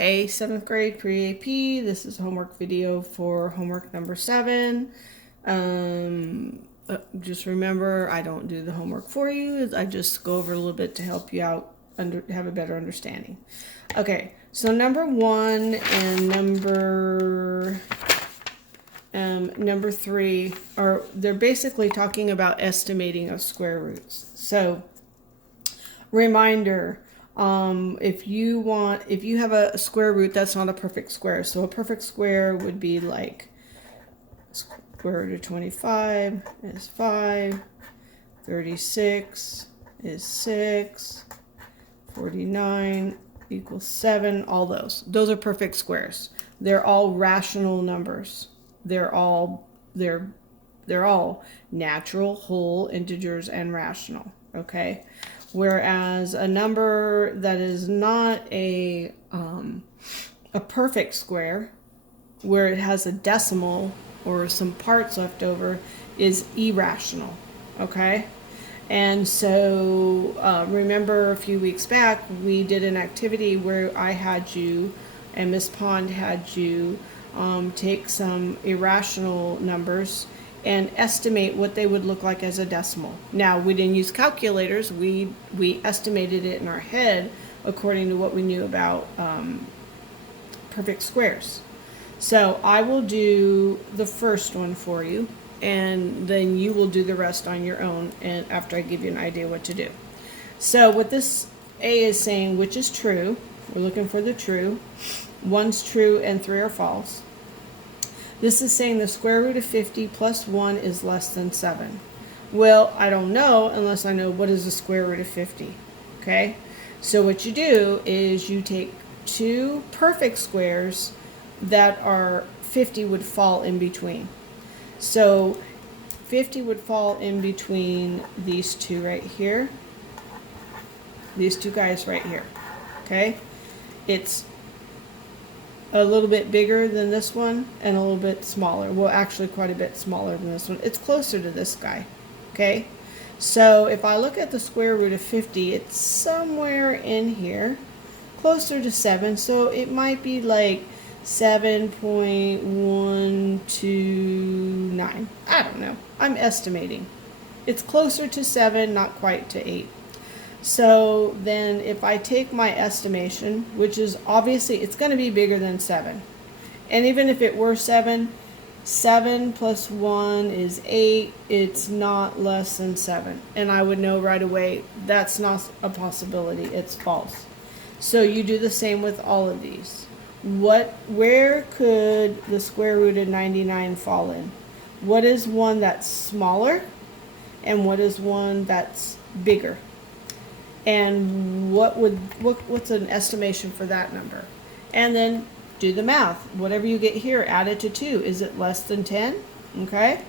Hey, 7th grade pre-AP. This is homework video for homework number 7. Just remember, I don't do the homework for you. I just go over a little bit to help you out, have a better understanding. Okay, so number 1 and number 3 they're basically talking about estimating of square roots. So, reminder. If you have a square root, that's not a perfect square. So a perfect square would be like square root of 25 is 5, 36 is 6, 49 equals 7, all those. Those are perfect squares. They're all rational numbers. They're all natural, whole, integers, and rational, okay? Whereas a number that is not a perfect square, where it has a decimal or some parts left over, is irrational, okay? And so remember a few weeks back, we did an activity where I had you and Miss Pond had you take some irrational numbers and estimate what they would look like as a decimal. Now, we didn't use calculators. We estimated it in our head according to what we knew about perfect squares. So I will do the first one for you, and then you will do the rest on your own, and after I give you an idea what to do. So what this A is saying, which is true, we're looking for the true. 1's true and 3 are false. This is saying the square root of 50 plus 1 is less than 7. Well, I don't know unless I know what is the square root of 50. Okay? So what you do is you take two perfect squares that are 50 would fall in between. So 50 would fall in between these two right here. These two guys right here. Okay? It's a little bit bigger than this one and a little bit smaller. Well, actually quite a bit smaller than this one. It's closer to this guy. Okay? So if I look at the square root of 50, it's somewhere in here, closer to 7. So it might be like 7.129. I don't know. I'm estimating. It's closer to 7, not quite to 8. So then if I take my estimation, which is obviously, it's going to be bigger than 7. And even if it were 7, 7 plus 1 is 8. It's not less than 7. And I would know right away that's not a possibility. It's false. So you do the same with all of these. Where could the square root of 99 fall in? What is one that's smaller? And what is one that's bigger? And what's an estimation for that number? And then do the math. Whatever you get here, add it to 2. Is it less than 10? Okay.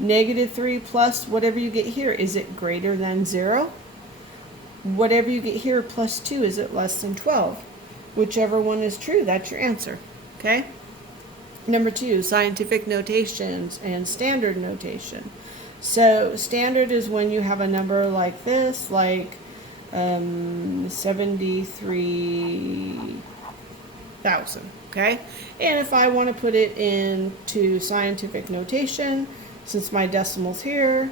-3 plus whatever you get here, is it greater than 0? Whatever you get here plus 2, is it less than 12? Whichever one is true, that's your answer. Okay. Number 2, scientific notations and standard notation. So standard is when you have a number like this, like 73,000, okay? And if I want to put it into scientific notation, since my decimal's here,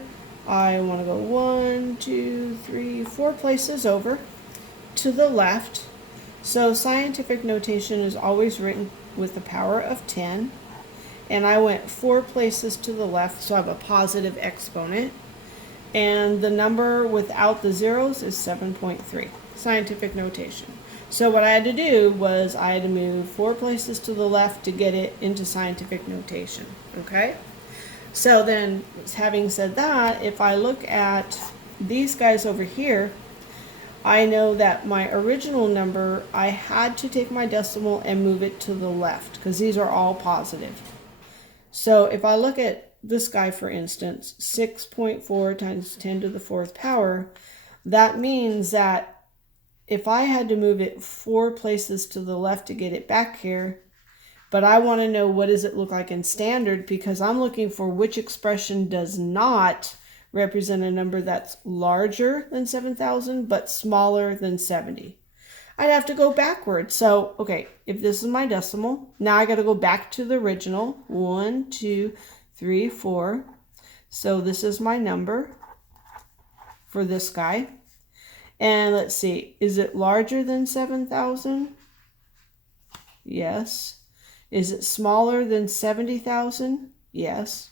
I want to go 1, 2, 3, 4 places over to the left. So scientific notation is always written with the power of 10. And I went 4 places to the left, so I have a positive exponent. And the number without the zeros is 7.3, scientific notation. So what I had to do was I had to move 4 places to the left to get it into scientific notation, okay? So then, having said that, if I look at these guys over here, I know that my original number, I had to take my decimal and move it to the left, because these are all positive. So if I look at this guy, for instance, 6.4 times 10 to the 4th power, that means that if I had to move it 4 places to the left to get it back here, but I want to know what does it look like in standard, because I'm looking for which expression does not represent a number that's larger than 7,000 but smaller than 70. I'd have to go backwards. So, okay, if this is my decimal, now I got to go back to the original. 1, 2, 3, 4. So this is my number for this guy. And let's see, is it larger than 7,000? Yes. Is it smaller than 70,000? Yes.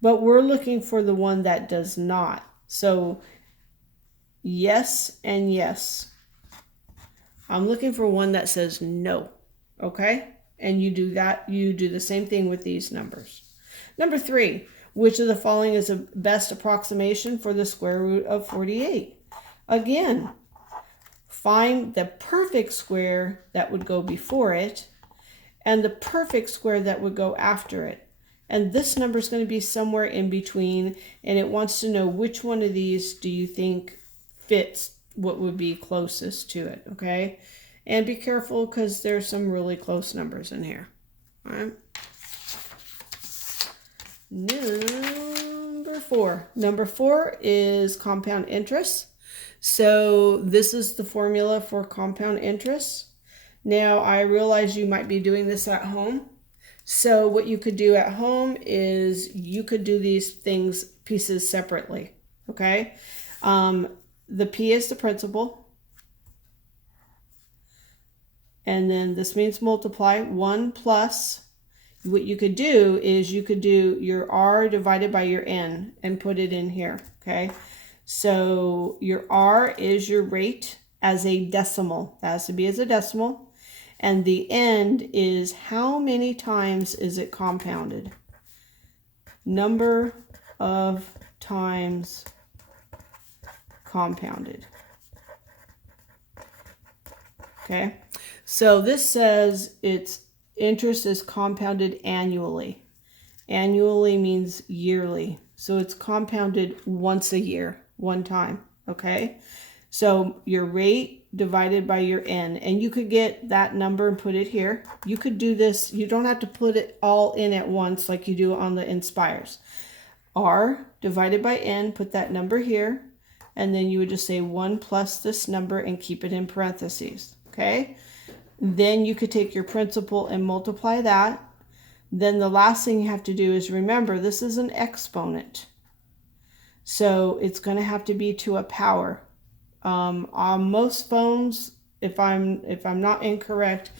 But we're looking for the one that does not. So yes and yes. I'm looking for one that says no. Okay? And you do that. You do the same thing with these numbers. Number 3, which of the following is the best approximation for the square root of 48? Again, find the perfect square that would go before it and the perfect square that would go after it. And this number is going to be somewhere in between, and it wants to know which one of these do you think fits what would be closest to it, okay? And be careful because there's some really close numbers in here, all right? Number 4. Number 4 is compound interest. So this is the formula for compound interest. Now, I realize you might be doing this at home. So what you could do at home is you could do these pieces separately, okay? The P is the principal. And then this means multiply. 1 plus. What you could do is you could do your R divided by your N and put it in here, okay? So your R is your rate as a decimal. That has to be as a decimal. And the end is how many times is it compounded? Number of times compounded. Okay, so this says its interest is compounded annually. Annually means yearly. So it's compounded once a year, one time. Okay, so your rate divided by your N, and you could get that number and put it here. You could do this. You don't have to put it all in at once like you do on the Inspires. R divided by N, put that number here, and then you would just say 1 plus this number and keep it in parentheses, okay? Then you could take your principal and multiply that. Then the last thing you have to do is remember this is an exponent. So it's going to have to be to a power. On most phones, if I'm not incorrect,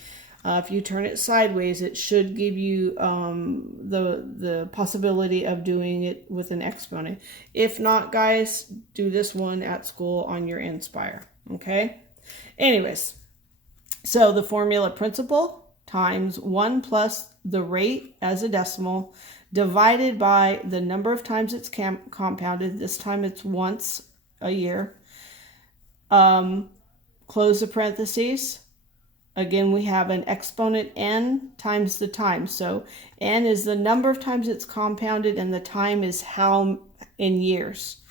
if you turn it sideways, it should give you the possibility of doing it with an exponent. If not, guys, do this one at school on your Inspire. Okay. Anyways, so the formula principal times 1 plus the rate as a decimal divided by the number of times it's compounded. This time it's once a year. Close the parentheses. Again, we have an exponent n times the time. So n is the number of times it's compounded, and the time is how in years.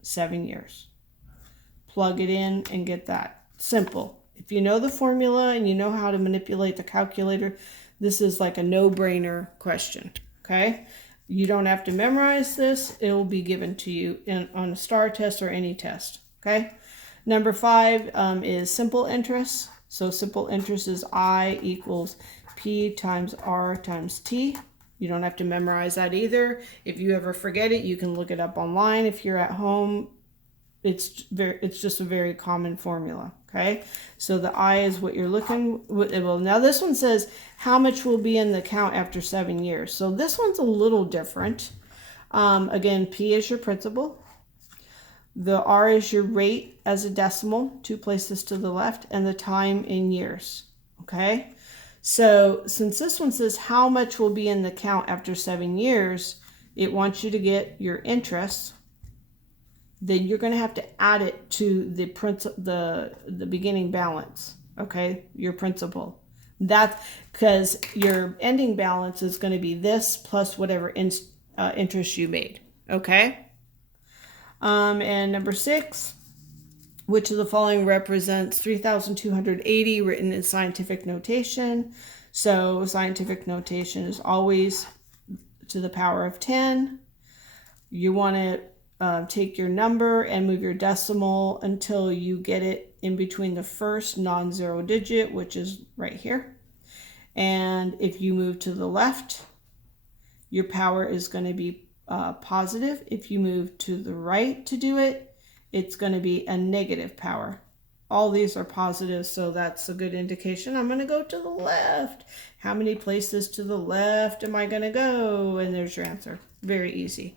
7 years. Plug it in and get that. Simple. If you know the formula and you know how to manipulate the calculator, this is like a no-brainer question. Okay? You don't have to memorize this. It will be given to you on a STAR test or any test. Okay? Number 5 is simple interest. So simple interest is I equals P times R times T. You don't have to memorize that either. If you ever forget it, you can look it up online. If you're at home, it's just a very common formula. Okay, so the I is what you're looking. Well, now this one says how much will be in the account after 7 years. So this one's a little different. Again, P is your principal. The R is your rate as a decimal, 2 places to the left, and the time in years. Okay, so since this one says how much will be in the account after 7 years, it wants you to get your interest. Then you're going to have to add it to the beginning balance. Okay, your principal. That's because your ending balance is going to be this plus whatever interest you made. Okay. And number 6, which of the following represents 3,280 written in scientific notation? So scientific notation is always to the power of 10. You want to take your number and move your decimal until you get it in between the first non-zero digit, which is right here. And if you move to the left, your power is going to be positive. If you move to the right to do it, it's going to be a negative power. All these are positive, so that's a good indication. I'm going to go to the left. How many places to the left am I going to go? And there's your answer. Very easy.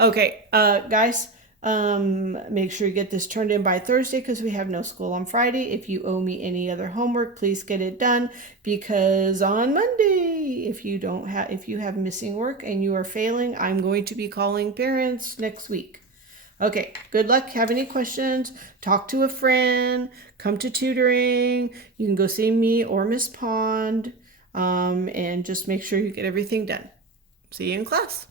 Okay, guys, make sure you get this turned in by Thursday because we have no school on Friday. If you owe me any other homework, please get it done, because on Monday, if you have missing work and you are failing, I'm going to be calling parents next week. Okay, good luck. Have any questions? Talk to a friend. Come to tutoring. You can go see me or Miss Pond, and just make sure you get everything done. See you in class.